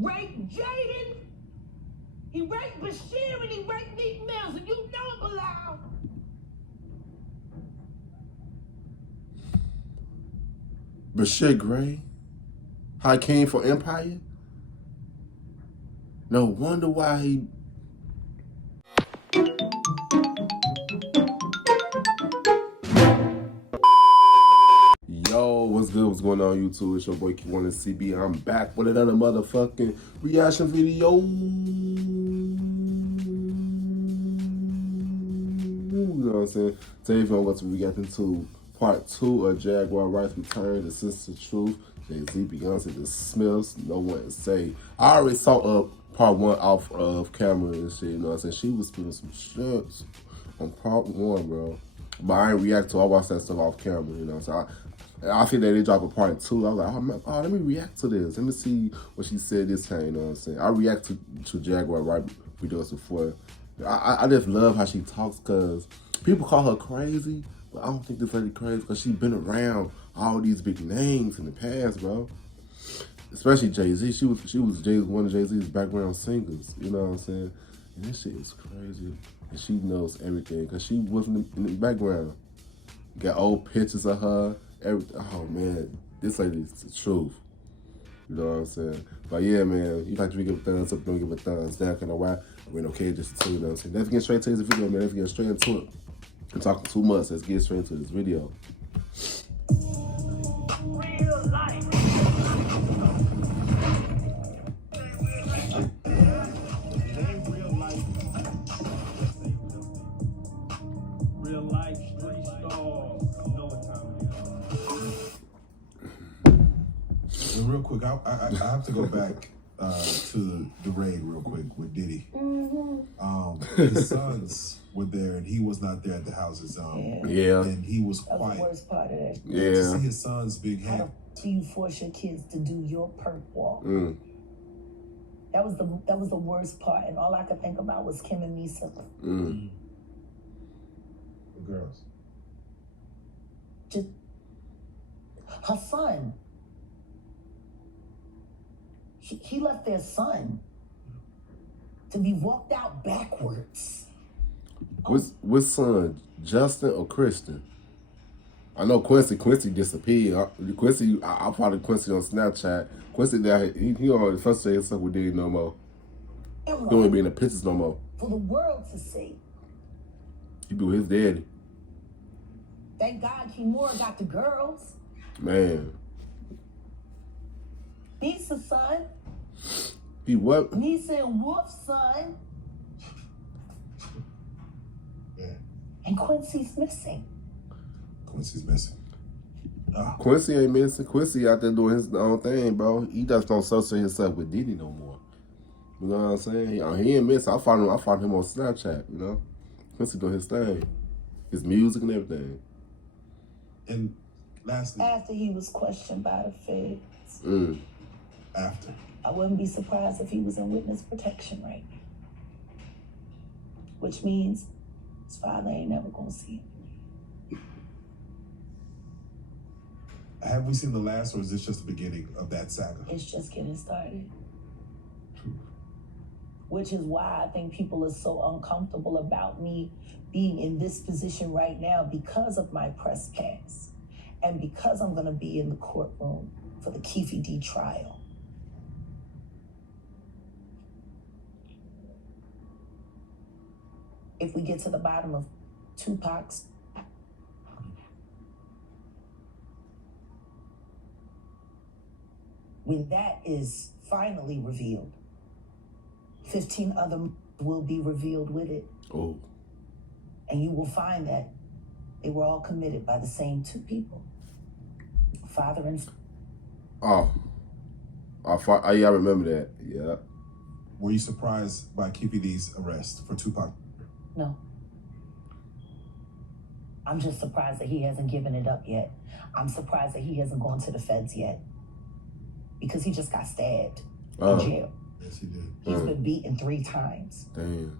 raped Jaden, he raped Bashir, and he raped Meek Mills, and you know it, Bilal. Bashir Gray? How he came for Empire? No wonder why he... Yo, what's good? What's going on, YouTube? It's your boy Kewonis CB. I'm back with another motherfucking reaction video. You know what I'm saying? Today we're going to react into part 2 of Jaguar Wright's return, the Sister Truth, Jay-Z, Beyonce, the Smiths, no one to say. I already saw part 1 off of camera and shit, you know what I'm saying? She was spilling some shit on part 1, bro. But I ain't react to it. I watched that stuff off camera, you know what I'm saying? I think that they dropped a part 2. I was like, oh, let me react to this. Let me see what she said this time, you know what I'm saying? I react to Jaguar Wright videos before. I just love how she talks, because people call her crazy, but I don't think this lady crazy, because she's been around all these big names in the past, bro. Especially Jay-Z. She was one of Jay-Z's background singers, you know what I'm saying? And this shit is crazy. And she knows everything, because she wasn't in the background. Got old pictures of her. Oh man, this lady's the truth. You know what I'm saying? But yeah, man, you like to give a thumbs up, don't give a thumbs down. Kind of why we're okay just to, you know what I'm saying? Let's get straight to this video, man. Let's get straight into it. I'm talking too much. Let's get straight into this video. Real life. Real life street stars. Know what time it is. And real quick, I have to go back to the raid real quick with Diddy. His sons were there, and he was not there at the houses. Yeah. And he was That was quiet. the worst part of it. Yeah. To see his sons being How handled. do you force your kids to do your perp walk? That was the worst part, and all I could think about was Kim and Misa. The girls. Just her son. He left their son to be walked out backwards. Which son, Justin or Kristen? I know Quincy disappeared. I followed Quincy on Snapchat. Quincy, he already frustrated himself with Diddy no more. He don't be in the pictures no more. For the world to see. He be with his daddy. Thank God Kimura got the girls. Man. Misa's son. He what? Misa and Wolf's son. Yeah. And Quincy's missing. Quincy's missing. Quincy ain't missing. Quincy out there doing his own thing, bro. He just don't associate himself with Diddy no more. You know what I'm saying? He ain't missing. I found him on Snapchat, you know? Quincy doing his thing. His music and everything. And lastly, After he was questioned by the feds. after. I wouldn't be surprised if he was in witness protection right now. Which means his father ain't never gonna see him. Have we seen the last, or is this just the beginning of that saga? It's just getting started. Which is why I think people are so uncomfortable about me being in this position right now, because of my press pass. And because I'm gonna be in the courtroom for the Keefe D trial. If we get to the bottom of Tupac's, when that is finally revealed, 15 other will be revealed with it. Oh. And you will find that they were all committed by the same two people. Father and son. Yeah, I remember that. Yeah. Were you surprised by KPD's arrest for Tupac? No. I'm just surprised that he hasn't given it up yet. I'm surprised that he hasn't gone to the feds yet. Because he just got stabbed in jail. Yes, he did. He's been beaten 3 times. Damn.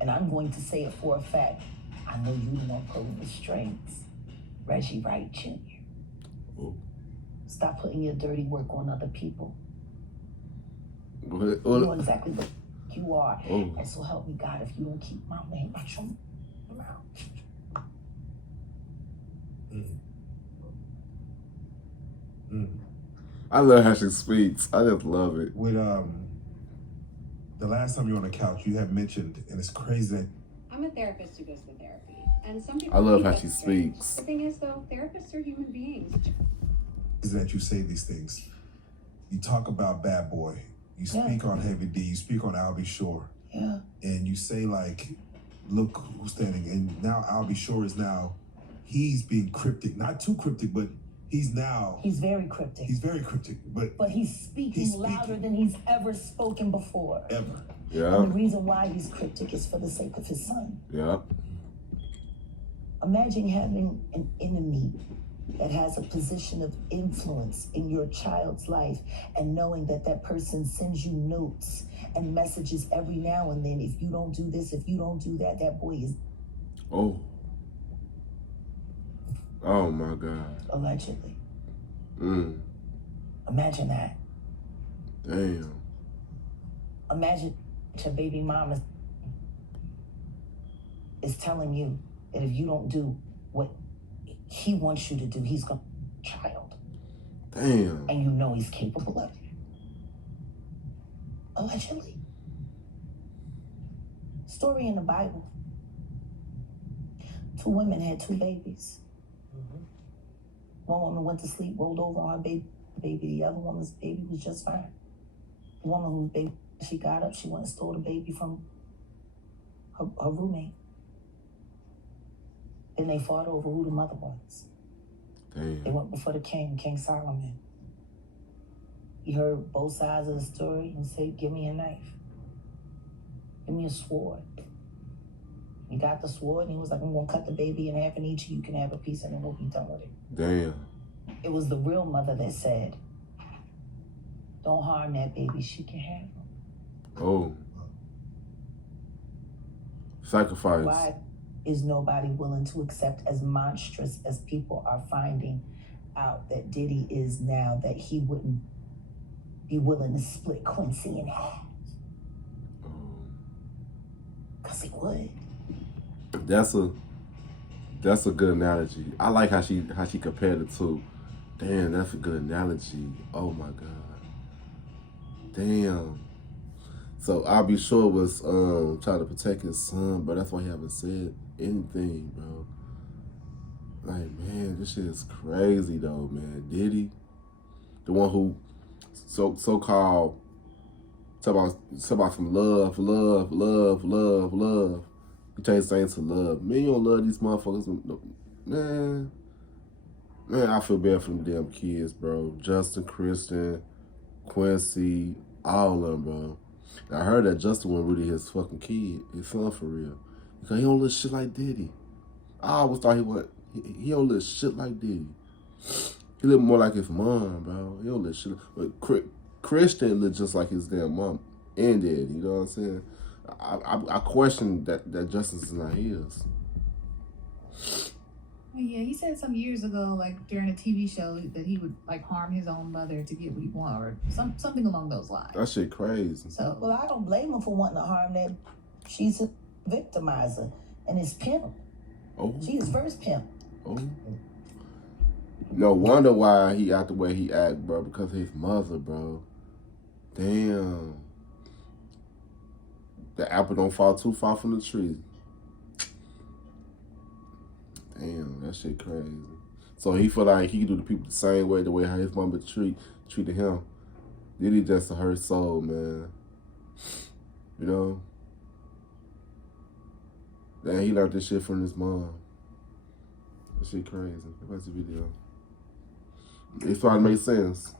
And I'm going to say it for a fact. I know you the one pulling the strings. Reggie Wright Jr. Oh. Stop putting your dirty work on other people. What? You know exactly what you are. Oh. And so help me God if you don't keep my name out your mouth. I love how she speaks. I just love it. With the last time you were on the couch, you had mentioned, and it's crazy that I'm a therapist who goes to therapy, and some people. I love think how that's she strange. speaks. The thing is, though, therapists are human beings. is that you say these things. You talk about Bad Boy. You speak on Heavy D. You speak on I'll Be Sure. Yeah. And you say like, look who's standing. And now I'll Be Sure is now, he's being cryptic. Not too cryptic, but he's very cryptic. He's very cryptic. But he's speaking louder than he's ever spoken before. Ever. Yeah. And the reason why he's cryptic is for the sake of his son. Yeah. Imagine having an enemy that has a position of influence in your child's life and knowing that that person sends you notes and messages every now and then. If you don't do this, if you don't do that, that boy is... Oh. Oh my God. Allegedly. Imagine that. Damn. Imagine your baby mama is telling you that if you don't do what he wants you to do, he's going to child. Damn. And you know he's capable of it. Allegedly. Story in the Bible. 2 women had 2 babies. One woman went to sleep, rolled over on her baby. The other woman's baby was just fine. The woman whose baby, she got up, she went and stole the baby from her roommate. Then they fought over who the mother was. Damn. They went before the king, King Solomon. He heard both sides of the story and said, give me a knife. Give me a sword. He got the sword and he was like, I'm gonna cut the baby in half and each of you can have a piece and then we'll be done with it. Damn. It was the real mother that said, don't harm that baby, she can have him. Oh. Sacrifice. Why is nobody willing to accept, as monstrous as people are finding out that Diddy is now, that he wouldn't be willing to split Quincy in half? Because he would. That's a good analogy. I like how she compared the two. Damn, that's a good analogy. Oh my God. Damn. So I'll Be Sure was trying to protect his son, but that's why he haven't said anything, bro. Like, man, this shit is crazy though, man. Diddy, the one who so-called talk about some love. You change things to love. Man, you don't love these motherfuckers. Man, I feel bad for them damn kids, bro. Justin, Kristen, Quincy, all of them, bro. And I heard that Justin wasn't really his fucking kid, his son for real. Because he don't look shit like Diddy. I always thought he don't look shit like Diddy. He look more like his mom, bro. He don't look shit. But Christian look just like his damn mom and Daddy. You know what I'm saying? I question that Justin's not his. Yeah, he said some years ago, like during a TV show, that he would like harm his own mother to get what he wanted, or something along those lines. That shit crazy. So, well, I don't blame him for wanting to harm that. She's a victimizer and his pimp. Oh. She his first pimp. Oh. No wonder why he act the way he act, bro. Because of his mother, bro. Damn. The apple don't fall too far from the tree. Damn, that shit crazy. So he feel like he can do the people the same way, the way how his mama treated him. Diddy just a hurt soul, man. You know? Then he learned this shit from his mom. That shit crazy. What's the video? It's trying to make sense.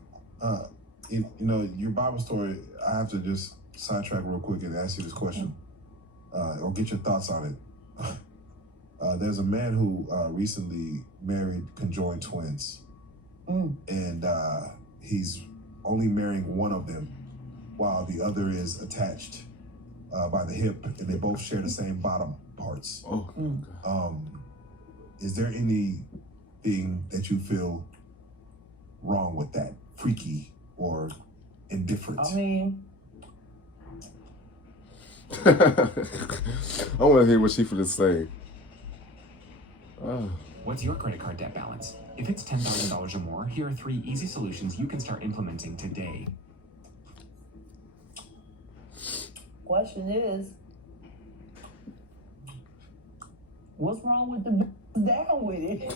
You know, your Bible story, I have to just sidetrack real quick and ask you this question, or get your thoughts on it. There's a man who recently married conjoined twins, and he's only marrying one of them while the other is attached by the hip, and they both share the same bottom parts. Oh, God. Is there anything that you feel wrong with that, freaky or indifferent? I mean, I want to hear what she finna say. Oh. What's your credit card debt balance? If it's $10,000 or more, here are 3 easy solutions you can start implementing today. Question is, what's wrong with the bitches down with it?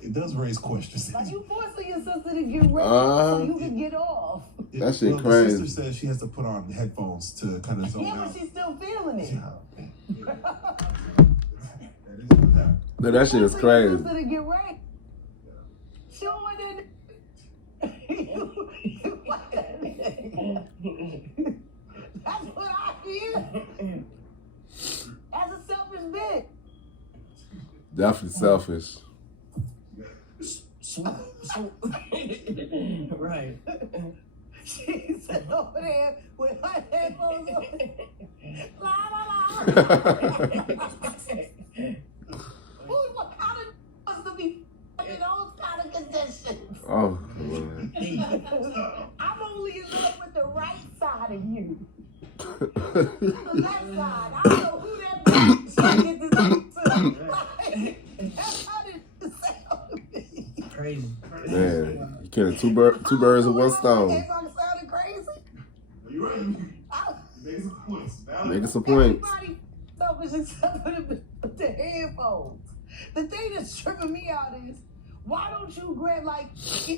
It does raise questions. Like you forcing your sister to get ready so you can get off. That shit The crazy. sister says she has to put on headphones to kind of zone Yeah, out. but she's still feeling it. No, that shit is crazy. Your sister to get ready. She don't want that. That's what I hear. As a selfish bitch. Definitely selfish. Right. She said over there with her headphones on. La la la. What kind of supposed to be in those kind of conditions? Oh, man. I'm only in love with the right side of you. The left side. I don't know who that bitch get this up to. Like, that's how this sound. Crazy. Man, you killing two birds with one stone. That song sounded crazy. You're right. Making some points. Making some points. Everybody selfish except for the headphones. The thing that's tripping me out is, why don't you grab, like,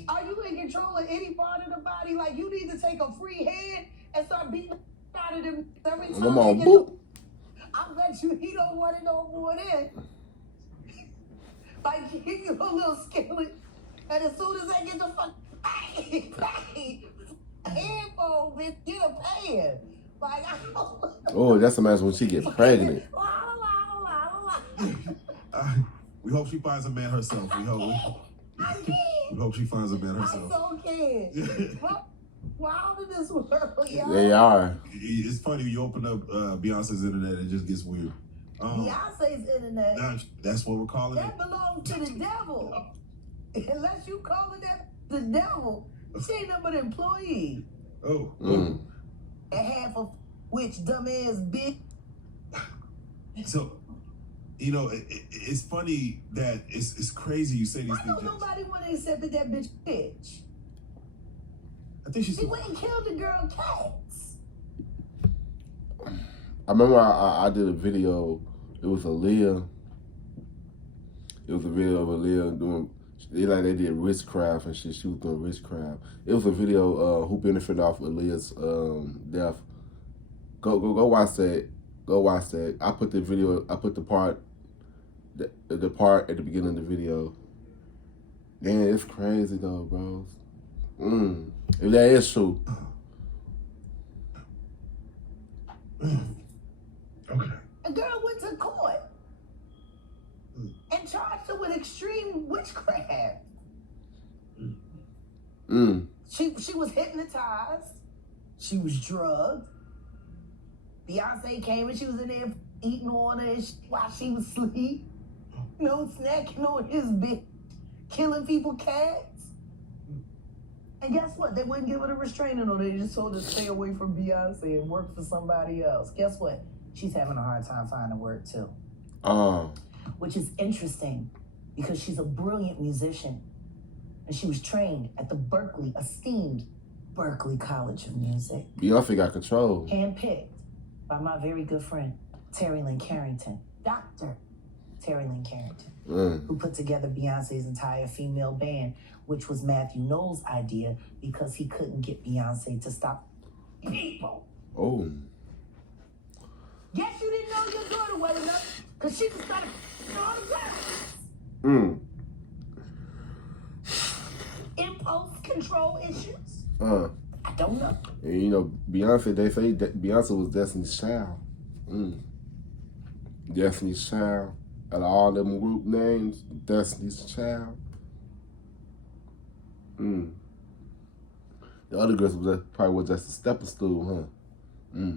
are you in control of any part of the body? Like, you need to take a free hand and start beating out of them every time. Come on, boop. I bet you he don't want it no more than. Like, he give you a little skillet, and as soon as I get the fuck bang, headphone, bitch, get a pan. Like, I don't. Oh, that's a mess when she gets pregnant. We hope she finds a man herself. We hope she finds a man I herself. so can. Wow, in this world, y'all. They are. It's funny, you open up Beyonce's internet, it just gets weird. Beyonce's internet. That's what we're calling it. That belongs to the devil. Unless you calling that the devil, she ain't nothing but an employee. Oh. Mm. And half of which dumbass bitch. So, you know, it's funny that it's crazy you say these Why things. don't nobody want to accept that bitch bitch? I think she's. She went and killed the girl cats. I remember I did a video. It was Aaliyah. It was a video of Aaliyah doing. They did witchcraft and shit. She was doing witchcraft. It was a video who benefited off Aaliyah's death. Go watch that. Go watch that. I put the video. I put the part at the beginning of the video. Man, it's crazy though, bro. If that is true. Okay. A girl went to court and charged her with extreme witchcraft. She was hypnotized. She was drugged. Beyonce came and she was in there eating on her while she was asleep. You know, snacking on his bitch, killing people cats. And guess what? They wouldn't give her the restraining order. They just told her to stay away from Beyonce and work for somebody else. Guess what? She's having a hard time finding work too. Which is interesting because she's a brilliant musician. And she was trained at the esteemed Berklee College of Music. Beyonce got control. Handpicked by my very good friend, Terry Lynn Carrington. Dr. Terry Lynn Carrington, who put together Beyonce's entire female band, which was Matthew Knowles' idea because he couldn't get Beyonce to stop people. Oh. Guess you didn't know your daughter well enough because she was trying to all the time. Impulse control issues? I don't know. And you know, Beyonce, they say that Beyonce was Destiny's Child. Destiny's Child. Out of all them group names, Destiny's Child. The other girls probably was just a stepping stool, huh?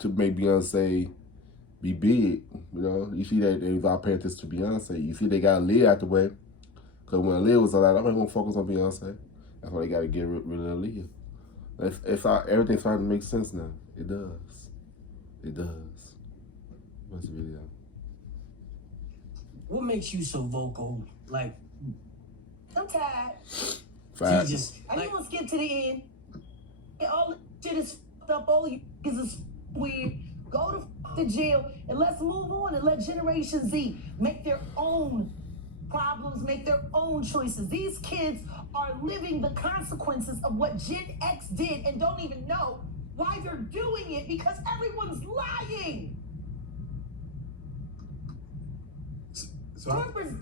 To make Beyonce be big, you know? You see that they was all paying attention to Beyonce. You see they got Aaliyah out the way. Because when Aaliyah was alive, I'm not going to focus on Beyonce. That's why they got to get rid of Aaliyah. Everything's starting to make sense now. It does. It does. What's the video? What makes you so vocal? Like, I'm tired. Fact. you just I like, just want to skip to the end. All the shit is fucked up. All you is weird. Go to jail and let's move on and let Generation Z make their own problems, make their own choices. These kids are living the consequences of what Gen X did and don't even know why they're doing it because everyone's lying. So Corporate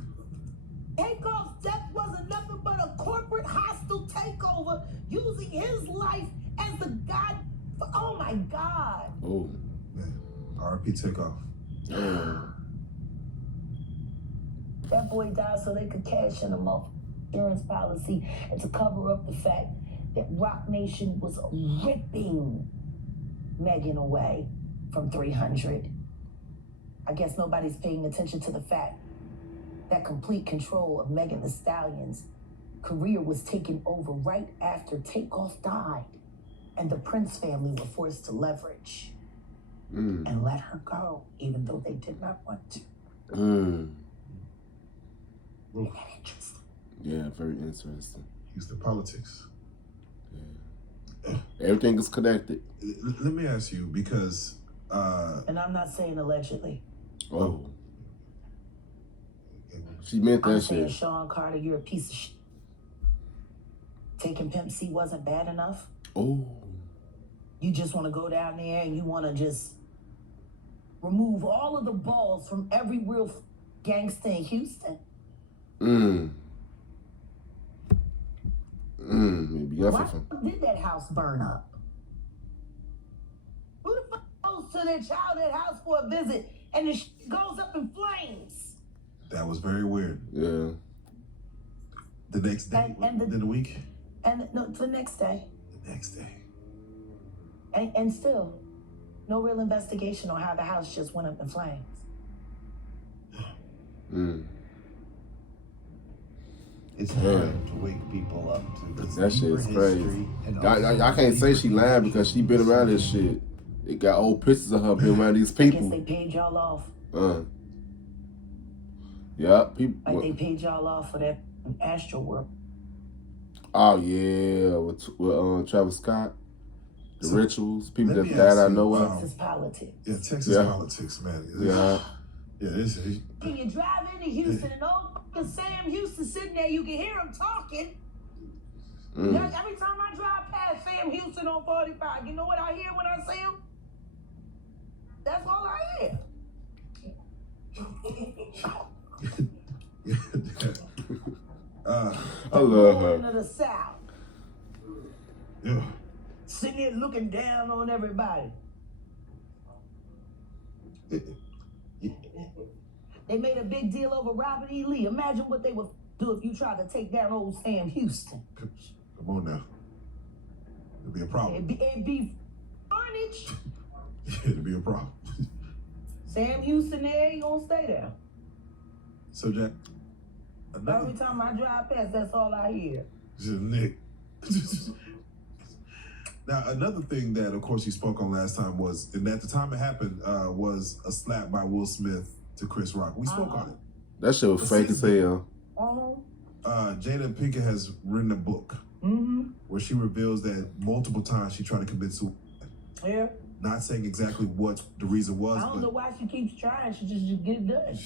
takeoff's death wasn't nothing but a corporate hostile takeover using his life as the god. Oh my God. Oh. man, RP Takeoff. Damn. That boy died so they could cash in a month insurance policy and to cover up the fact that Rock Nation was ripping Megan away from 300. I guess nobody's paying attention to the fact that complete control of Megan Thee Stallion's career was taken over right after Takeoff died, and the Prince family were forced to leverage and let her go, even though they did not want to. Isn't that interesting? Yeah, very interesting. Houston politics. Yeah. Everything is connected. Let me ask you, because And I'm not saying allegedly. Oh. She meant I'm that saying, shit. Sean Carter, you're a piece of shit. Taking Pimp C wasn't bad enough. Oh. You just want to go down there and you want to just remove all of the balls from every real gangster in Houston. Maybe Why did that house burn up? Who the fuck goes to their childhood house for a visit and the shit goes up in flames? that was very weird. Yeah. The next day, And within the week? And no, the next day. The next day. And still, no real investigation on how the house just went up in flames. It's time to wake people up to this That shit deeper is crazy. history and I can't say she lying because she been around this shit. It got old pictures of her being around these I guess people. they paid y'all off. Yeah, people. Like they paid y'all off for that Astro work. Oh yeah, with Travis Scott, the So, rituals, people let that me died ask out of you, nowhere. Texas politics. Yeah, Texas Yeah. politics, man. Yeah. Yeah, this is. When you drive into Houston and old fucking Sam Houston sitting there, you can hear him talking. Every time I drive past Sam Houston on 45, you know what I hear when I see him? That's all I hear. I love Going her. to the South, Yeah. sitting there looking down on everybody. They made a big deal over Robert E. Lee. Imagine what they would do if you tried to take down old Sam Houston. Come on now. It'll be a problem. It'd be carnage. It'll be a problem. Sam Houston there, he gonna stay there. So, Jack. Every time I drive past, that's all I hear. Just Nick. Now, another thing that, of course, you spoke on last time was, and at the time it happened, was a slap by Will Smith to Chris Rock. We spoke on it. That shit was fake as hell. Jada Pinkett has written a book where she reveals that multiple times she tried to commit suicide. Yeah. Not saying exactly what the reason was, I don't know why she keeps trying. She just get it done.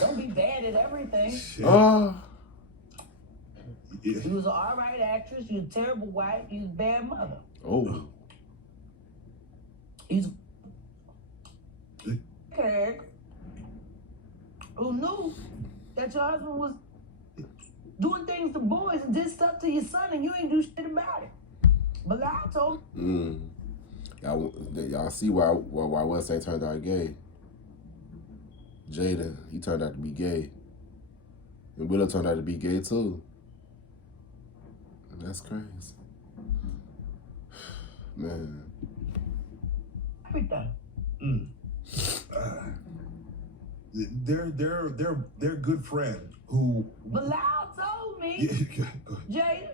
Don't be bad at everything. You was an alright actress. You was a terrible wife. You was a bad mother. Oh. He's kid who knew that your husband was doing things to boys and did stuff to your son, and you ain't do shit about it. But I told him. Y'all see why West ain't turned out gay. Jada, he turned out to be gay. And Willow turned out to be gay too. That's crazy. Man. Everything. Their good friend who. Bilal told me me, Yeah, go ahead. Jada.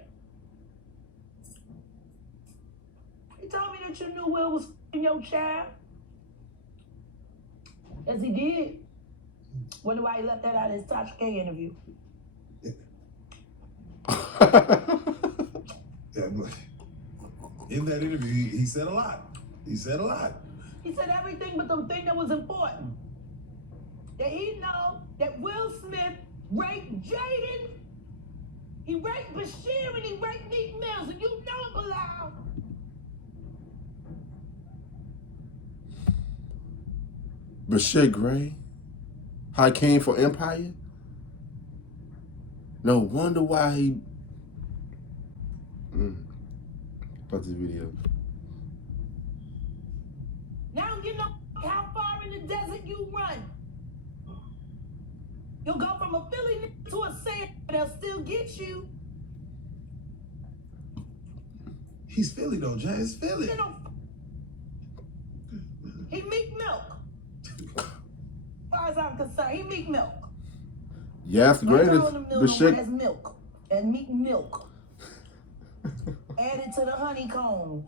He told me that you knew Will was your child. Yes, he did. Wonder why he left that out of his Tasha K interview. Yeah, but in that interview, he said a lot. He said a lot. He said everything but the thing that was important. That he know that Will Smith raped Jaden. He raped Bashir and he raped Meek Mills, and you know it, Bilal. Bashir Gray? How he came for Empire? No wonder why he... About this video. Now you know how far in the desert you run. You'll go from a Philly nigga to a Sam, but they'll still get you. He's Philly though, Jay. It's Philly. You know, he Meek Milk. As far as I'm concerned, he Meek Milk. Yes, great. Bashir. That's milk. And Meek Milk. Added to the honeycomb.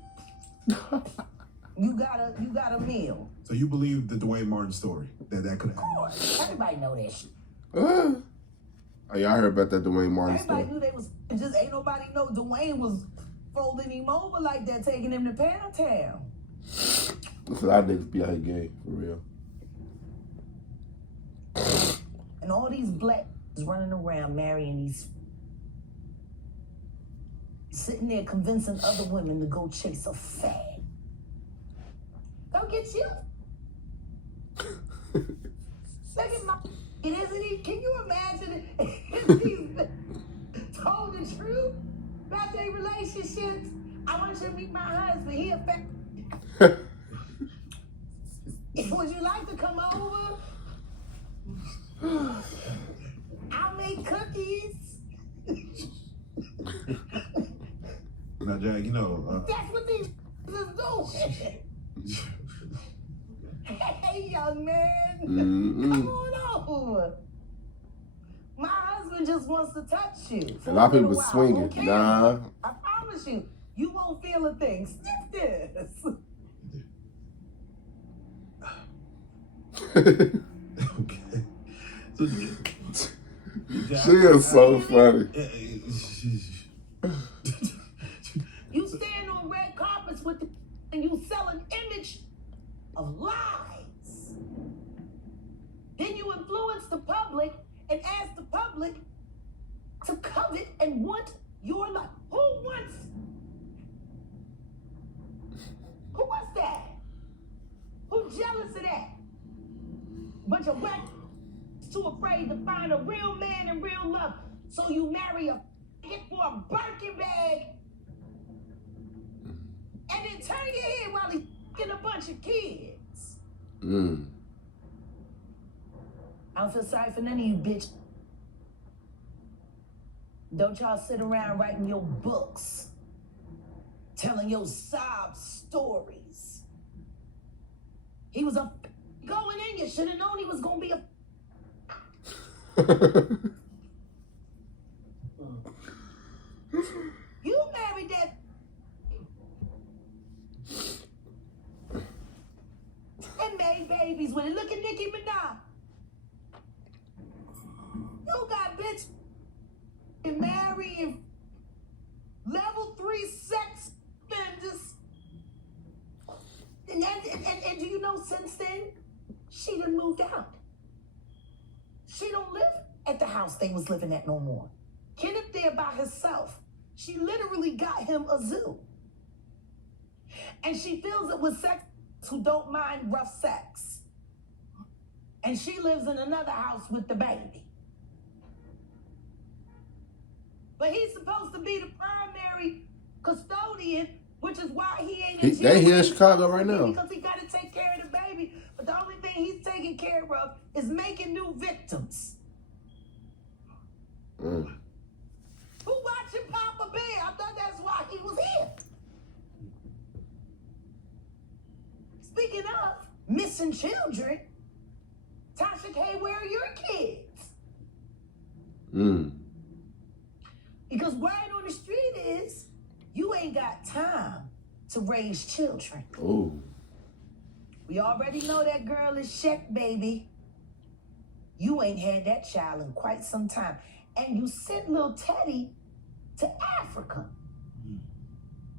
You got a meal. So you believe the Dwayne Martin story that could happen? Of course. Everybody know that shit. Oh, yeah, I heard about that Dwayne Martin Everybody story. knew they was just ain't nobody know Dwayne was folding him over like that, taking him to Pound Town. Listen, I niggas be out here gay, for real. And all these blacks running around marrying these, sitting there convincing other women to go chase a fag. Go get you. Look at my, isn't he? Can you imagine if he's told the truth about their relationships? I want you to meet my husband. He a fag. Would you like to come over? I'll make cookies. Now, Jack, you know. That's what these is doing. Hey, young man. Come on over. My husband just wants to touch you. A lot of people swinging. Okay? Nah. I promise you, you won't feel a thing. Sniff this. Okay. So, Jack, She is so funny. You stand on red carpets with the, and you sell an image of lies. Then you influence the public and ask the public to covet and want your life. Who wants that? Who's jealous of that? Bunch of whack too afraid to find a real man and real love. So you marry a hit for a Birkin bag and then turn your head while he's getting a bunch of kids. I don't feel sorry for none of you, bitch. Don't y'all sit around writing your books, telling your sob stories. He was a going in. You should have known he was gonna be a. You married that. And made babies with it. Look at Nicki Minaj. You got bitch and marrying level 3 sex offenders. And do you know since then, she done moved out. She don't live at the house they was living at no more. Kenneth there by herself. She literally got him a zoo. And she fills it with sex who don't mind rough sex. And she lives in another house with the baby. But he's supposed to be the primary custodian, which is why he ain't in jail. They here in Chicago right now. Because he got to take care of the baby. But the only thing he's taking care of is making new victims. Who watching Papa Bear? I thought that's why he was here. Speaking of missing children, Tasha K, where are your kids? Because word on the street is you ain't got time to raise children. Oh. We already know that girl is Shek, baby. You ain't had that child in quite some time. And you sent little Teddy to Africa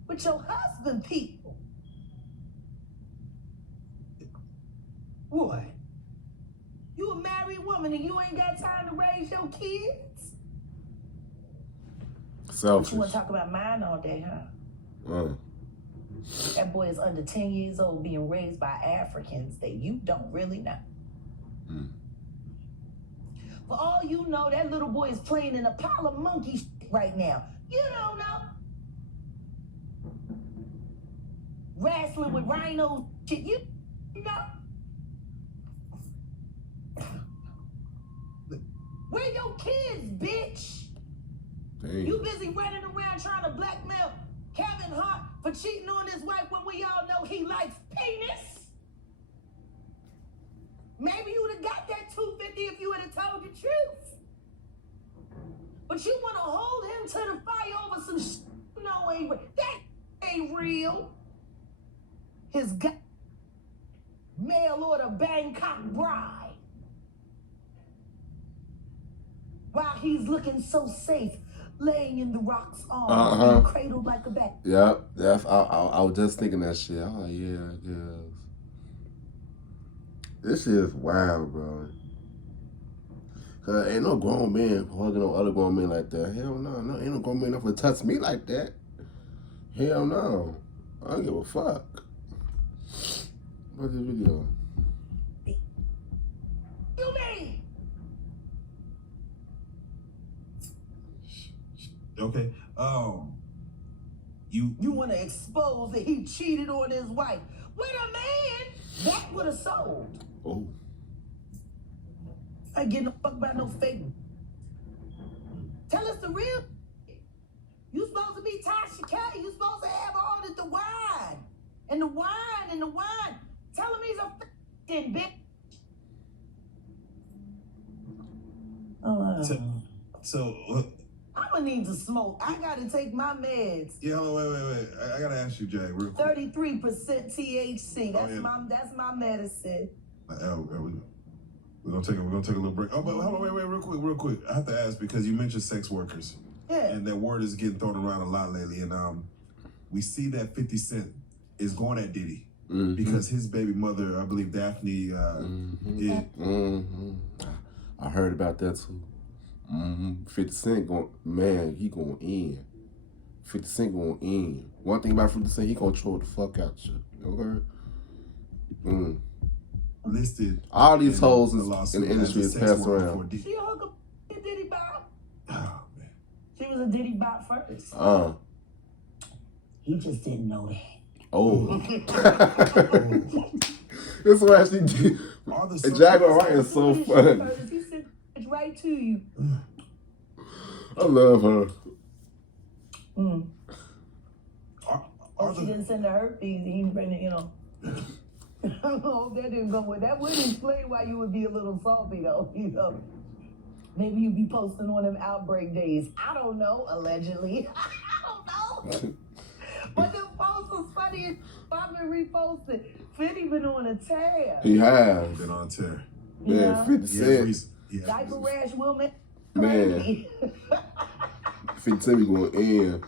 with your husband people. What? You a married woman and you ain't got time to raise your kids? Selfish. But you want to talk about mine all day, huh? That boy is under 10 years old being raised by Africans that you don't really know. For all you know, that little boy is playing in a pile of monkey shit right now. You don't know. Wrestling with rhinos shit. You know. Where your kids, bitch? Dang. You busy running around trying to blackmail Kevin Hart for cheating on his wife when we all know he likes penis? Maybe you would have got that 250 if you would have told the truth. But you want to hold him to the fire over some shit you know ain't real. That ain't real. His mail order Bangkok bride. While he's looking so safe, laying in the rock's arms, being cradled like a baby. Yep. I was just thinking that shit. I'm like, yeah, I guess. This shit is wild, bro. Cause ain't no grown man hugging no other grown men like that. Hell no. No, ain't no grown man enough to touch me like that. Hell no. I don't give a fuck. What's this video? You mean? Okay. You want to expose that he cheated on his wife with a man that would have sold. Oh. I ain't getting a fuck about no fake. Tell us the real. You supposed to be Tasha K. You supposed to have all the wine. And the wine and the wine. Tell him he's a f***ing bitch. So I'm gonna need to smoke. I gotta take my meds. yeah, wait. I gotta ask you, Jay, real quick. 33% THC. That's my medicine. We're gonna take a little break. Oh, but hold on, wait, real quick. I have to ask because you mentioned sex workers. Yeah. And that word is getting thrown around a lot lately. And we see that 50 Cent is going at Diddy. Because his baby mother, I believe Daphne, I heard about that too. 50 Cent he going in. 50 Cent going in. One thing about 50 Cent, he gonna throw the fuck out you. Okay? Listed. All these hoes in the industry is passed around. She a hooker Diddy Bop. Oh, man. She was a Diddy Bop first. He just didn't know that. Oh. That's why she did. And Jaguar Wright is so funny. He sent it right to you. I love her. She didn't send the herpes. He been, I hope that didn't go with that. Would explain why you would be a little salty, though. Maybe you'd be posting on them outbreak days. I don't know. Allegedly. I don't know. But the post was funny. I've been reposting. 50 been on a tear. He has. Been on a tear. Yeah, 50 Cent. Diaper rash will make man. 50 Cent be going in.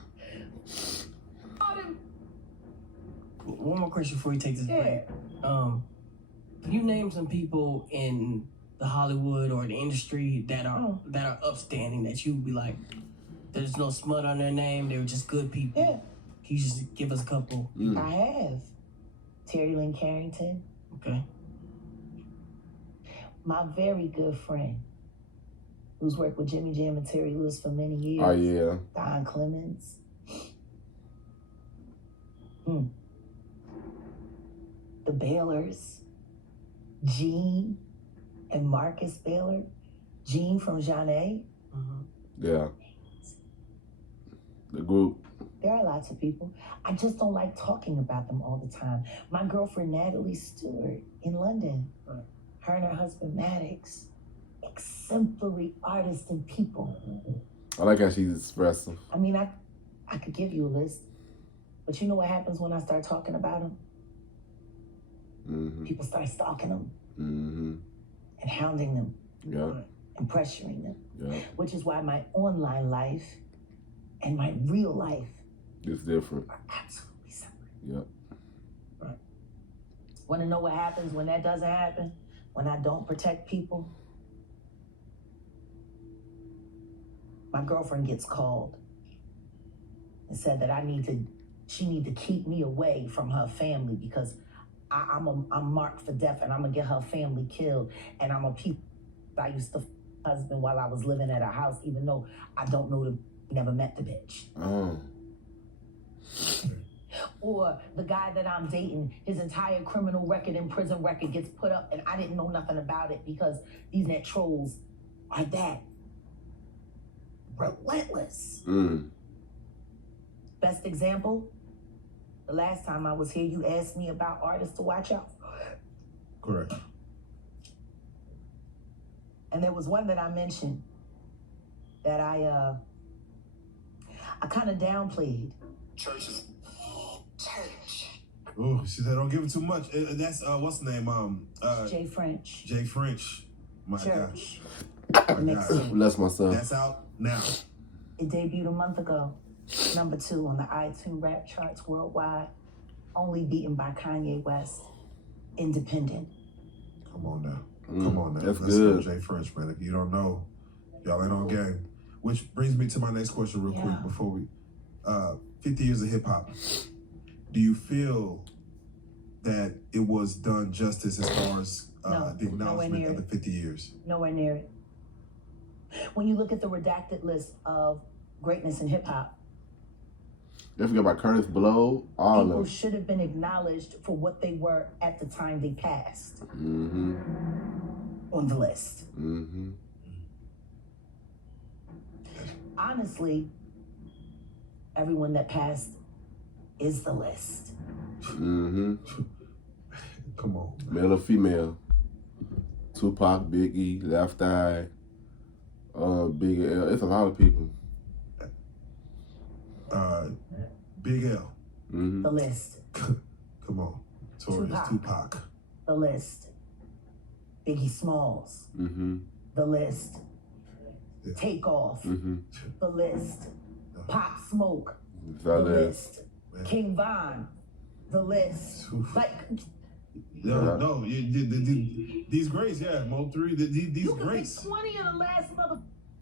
One more question before you take this break. You name some people in the Hollywood or the industry that are upstanding that you would be like, there's no smut on their name. They were just good people. Yeah. Can you just give us a couple? I have. Terry Lynn Carrington. Okay. My very good friend, who's worked with Jimmy Jam and Terry Lewis for many years. Oh, yeah. Don Clemens. The Baylors. Gene and Marcus Baylor. Gene from Jeanne. Yeah. The group. There are lots of people. I just don't like talking about them all the time. My girlfriend, Natalie Stewart, in London. Her and her husband, Maddox. Exemplary artists and people. I like how she's expressive. I mean, I could give you a list, but you know what happens when I start talking about them? Mm-hmm. People start stalking them Mm-hmm. and hounding them Yeah. and pressuring them, Yeah. which is why my online life and my real life It's different. are absolutely separate. Yep. Want to know what happens when that doesn't happen? When I don't protect people? My girlfriend gets called and said that she need to keep me away from her family because I'm marked for death and I'm gonna get her family killed. And I used to husband while I was living at her house, even though I don't know never met the bitch. Oh. Or the guy that I'm dating, his entire criminal record and prison record gets put up and I didn't know nothing about it because these net trolls are that relentless. Mm. Best example, the last time I was here, you asked me about artists to watch out for. Correct. And there was one that I mentioned that I kind of downplayed. Church. Oh, she said, don't give it too much. That's, what's the name? Jay French. Jay French. My Church. gosh. The next one. Bless my son. That's out now. It debuted a month ago. Number 2 on the iTunes rap charts worldwide. Only beaten by Kanye West. Independent. Come on now. Come on now. That's Let's good. go Jay French, man. If you don't know, y'all ain't on game. Which brings me to my next question real quick before we 50 years of hip hop. Do you feel that it was done justice as far as No, the acknowledgement nowhere of near the 50 years? Nowhere near it. When you look at the redacted list of greatness in hip hop, Don't forget about Curtis Blow. All people of them. should have been acknowledged for what they were at the time they passed Mm-hmm. on the list. Mm-hmm. Honestly, everyone that passed is the list. Mm-hmm. Come on. Male or female. Tupac, Biggie, Left Eye, Big L. It's a lot of people. Big L. Mm-hmm. The list. Come on. Taurus, Tupac. The list. Biggie Smalls. Mm-hmm. The list. Yeah. Takeoff. Mm-hmm. The list. Pop Smoke. The Valet. list. King Von. The list. Like, No, these greats, yeah, Mo 3, these you can greats. think 20 of the last mother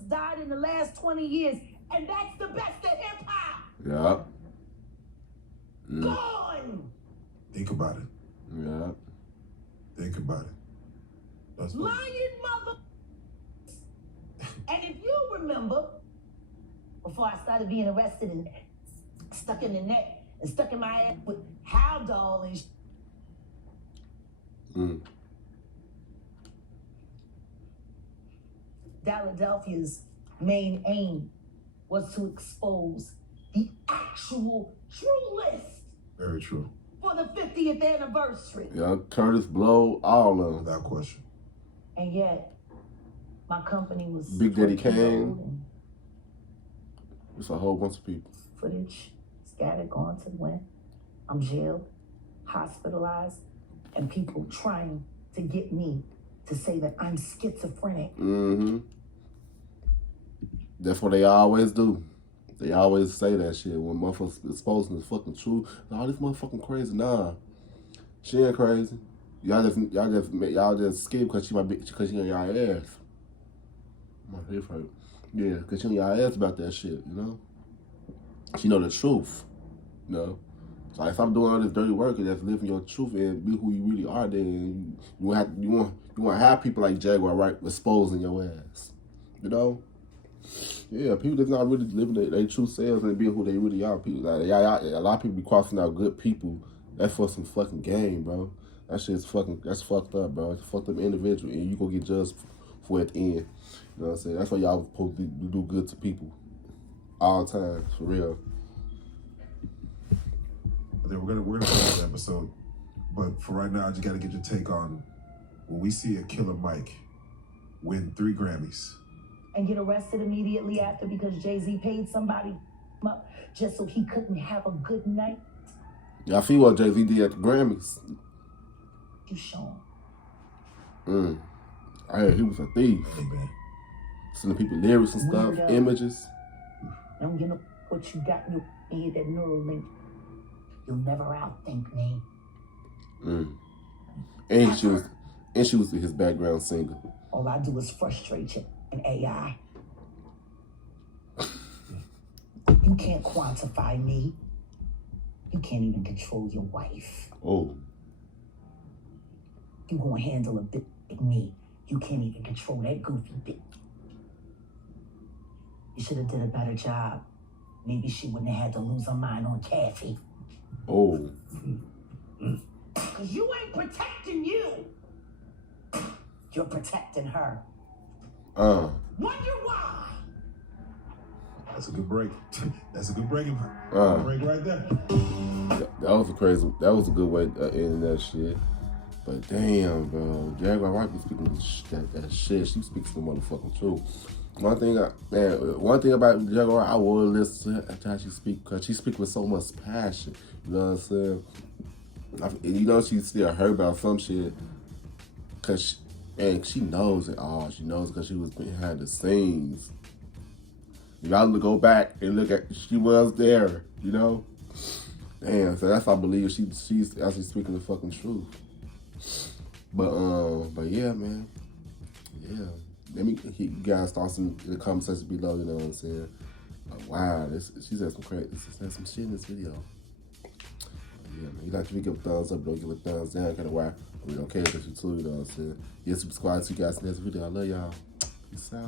died in the last 20 years, and that's the best of hip hop. Yeah. Mm. Gone. Think about it. Yeah. Think about it. That's what, Lying mother. And if you remember, before I started being arrested and stuck in the neck and stuck in my ass with Haldol and Mm. Philadelphia's main aim was to expose the actual true list very true. for the 50th anniversary. Yeah. Curtis Blow. All of them. Without question. And yet, my company was Big Daddy 12 years Kane. old and It's a whole bunch of people. footage scattered, gone to the wind. I'm jailed, hospitalized, and people trying to get me to say that I'm schizophrenic. Mm-hmm. That's what they always do. They always say that shit when motherfuckers exposing the fucking truth. Oh, this motherfucking crazy. Nah, she ain't crazy. Y'all just scared because she on y'all ass. My hip hurt. Yeah, because she on y'all ass about that shit. You know. She know the truth. You know. So if I'm doing all this dirty work and just living your truth and be who you really are, then you want to have people like Jaguar Wright exposing your ass. You know? Yeah, people that's not really living their true selves and being who they really are. People like a lot of people be crossing out good people. That's for some fucking game, bro. That's fucked up, bro. It's a fucked up individual and you gonna get judged for at the end. You know what I'm saying? That's why y'all supposed to do good to people. All the time, for real. Then we're gonna finish this episode, but for right now, I just gotta get your take on when we see a Killer Mike win 3 Grammys. and get arrested immediately after because Jay-Z paid somebody up just so he couldn't have a good night? Y'all see what Jay-Z did at the Grammys? You show him. I heard he was a thief. Hey, man. Sending people lyrics and stuff, Weirdo. images. Don't you know what you got in your head, that neural link? You'll never outthink me. And she was his background singer. All I do is frustrate you and AI. You can't quantify me. You can't even control your wife. Oh. You gonna handle a bit like me. You can't even control that goofy bit. You should have did a better job. Maybe she wouldn't have had to lose her mind on Kathy. Oh. Cause you ain't protecting you. You're protecting her. Wonder why. That's a good break. That's a good break. Break right there. That was a good way to end that shit. But damn, bro, Jaguar Wright be speaking that shit. She speaks the motherfucking truth. One thing about Jaguar, I would listen to how she speak, because she speak with so much passion. You know what I'm saying? You know she still hurt about some shit, and she knows it all. She knows because she was behind the scenes. You gotta go back and look at, she was there, you know? Damn, so that's, I believe she's actually speaking the fucking truth. But yeah, man. Yeah. Let me get you guys thoughts in the comment section below, you know what I'm saying? Wow, she said some shit in this video. Yeah, man. You like to give a thumbs up, don't give a thumbs down, kinda why we don't care if you too, you know what I'm saying? Yeah, subscribe to you guys in this video. I love y'all. Peace out.